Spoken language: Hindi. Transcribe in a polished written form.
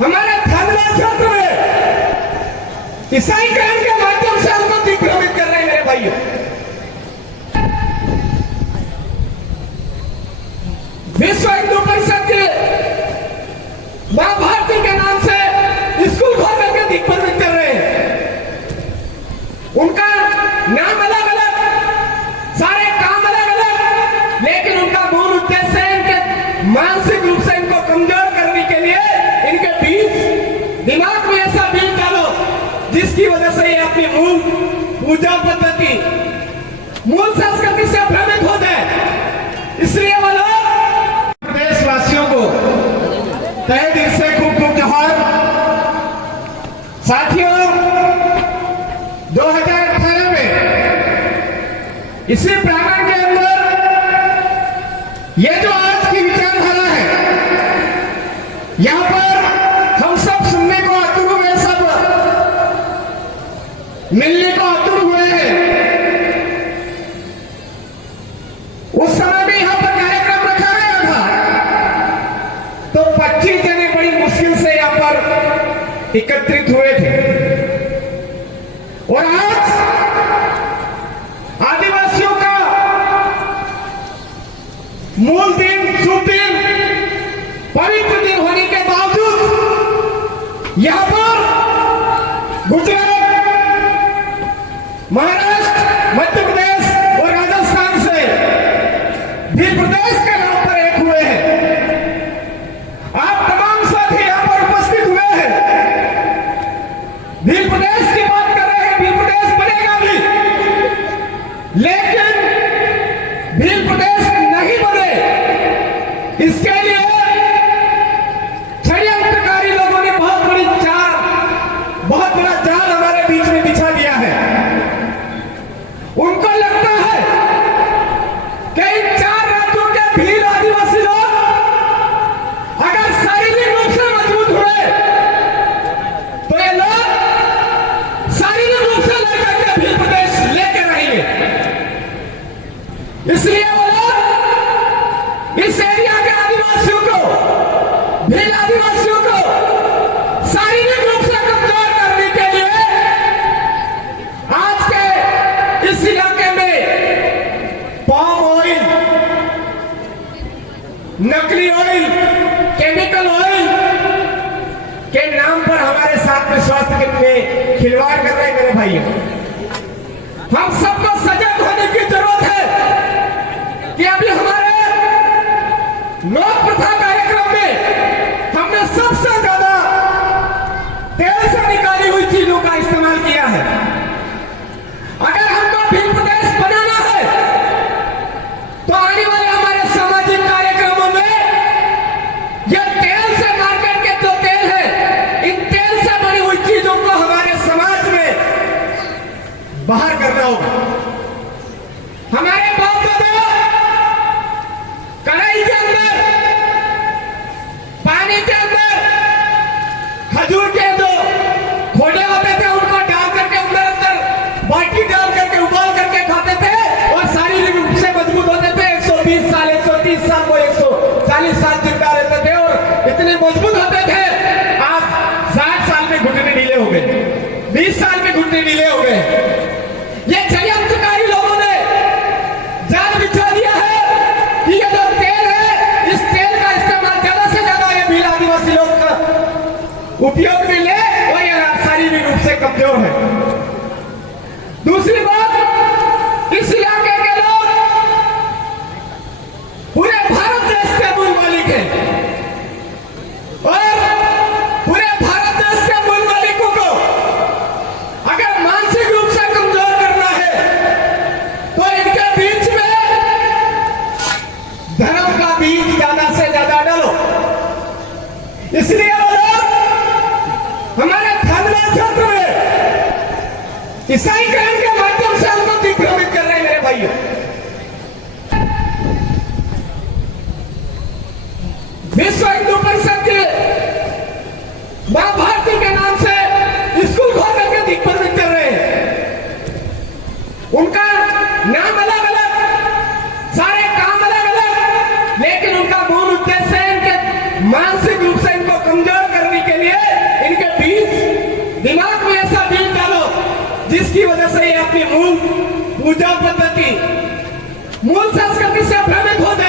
हमारे थानवा क्षेत्र में ईसाईकरण के माध्यम से हमको दिग्भ्रमित कर रहे हैं मेरे भाइयों। विश्व हिंदू परिषद के मां भारती के नाम से स्कूल खोल करके दिग्भ्रमित कर रहे हैं। उनका नाम अलग अलग, सारे काम अलग अलग, लेकिन उनका मूल उद्देश्य है इनके मानसिक रूप से इनको कमजोर करने के लिए इनके बीच दिमाग में ऐसा बीज डालो जिसकी वजह से ये अपनी मूल पूजा पद्धति, मूल संस्कृति से भ्रमित हो जाए। इसलिए वो लोग देशवासियों को तहे दिल से खूब खूब जोहार। साथियों, 2018 में इसी प्रांगण के अंदर ये जो आज की विचारधारा है, यहां पर हम सब सुनने को आतुर हुए, सब मिलने को आतुर हुए हैं। उस समय भी यहां पर कार्यक्रम रखा गया था, तो 25 जने बड़ी मुश्किल से यहां पर एकत्रित हुए थे। और आज आदिवासियों का मूल दिन, शुभ दिन, पवित्र दिन होने के बावजूद यहां पर गुजरात, महाराष्ट्र, मध्य प्रदेश और राजस्थान से भी प्रदेश के नाम पर एक हुए हैं। आप तमाम साथी यहां पर उपस्थित हुए हैं। भील प्रदेश की बात कर रहे हैं, भील प्रदेश बनेगा भी, लेकिन भील प्रदेश नहीं बने इसके लिए षड्यंत्रकारी लोगों ने बहुत बड़ा जाल हमारे बीच में बिछा दिया है। उनको लगता है कि इन 4 राज्यों के भील आदिवासी लोग अगर शारीरिक रूप से मजबूत हुए तो ये लोग शारीरिक रूप से लड़कर के भील प्रदेश लेके रहेंगे। इसलिए वो लोग इस एरिया के आदिवासियों को, भील आदिवासियों को शारीरिक रूप से कमजोर करने के लिए आज के इस इलाके में पाम ऑयल, नकली ऑयल, केमिकल ऑयल के नाम पर हमारे साथ में स्वास्थ्य में खिलवाड़ कर रहे हैं मेरे भाइयों। हम सबको सजग होने की जरूरत है कि अभी हमारे लोक प्रथा कार्यक्रम में हमने सबसे ज्यादा तेल से निकाली हुई चीजों का इस्तेमाल किया है। अगर हमको भील प्रदेश बनाना है तो आने वाले हमारे सामाजिक कार्यक्रमों में यह तेल से मार्केट के जो तेल है, इन तेल से बनी हुई चीजों को हमारे समाज में बाहर करना होगा। हमारे बौद्ध कढ़ाई के अंदर, पानी के अंदर खजूर के जो खोड़े होते थे उनको डाल करके अंदर बाटी डाल करके उबाल करके खाते थे और शारीरिक रूप से मजबूत होते थे। 120 साल, 130 साल को 140 साल जिंदा रहते थे और इतने मजबूत होते थे। आज 60 साल में घुटने ढीले हो गए, 20 साल में घुटने ढीले हो गए। ये षड्यंत्रकारी लोगों ने जाल बिछा दिया है कि ये जो तेल है, इस तेल का इस्तेमाल ज्यादा से ज्यादा ये भील आदिवासी लोग का उपयोग में ले और ये शारीरिक रूप से कमजोर है। दूसरी बात, इस इलाके के लोग पूरे भारत देश के मूल मालिक हैं और पूरे भारत देश के मूल मालिकों को अगर मानसिक रूप से कमजोर करना है तो इनके बीच में धर्म का बीज ज्यादा से ज्यादा डालो। इसलिए वो लोग हमारे थानवा क्षेत्र में ईसाईकरण के माध्यम से हमको दिग्भ्रमित कर रहे हैं मेरे भाइयों। विश्व हिंदू परिषद के मां भारती के नाम से स्कूल खोल करके दिग्भ्रमित कर रहे हैं। उनका नाम अलग अलग, सारे काम अलग अलग, लेकिन उनका मूल उद्देश्य है इनके मानसिक रूप से इनको कमजोर करने के लिए जिसकी वजह से ये अपनी मूल पूजा पद्धति, मूल संस्कृति से भ्रमित हो जाए।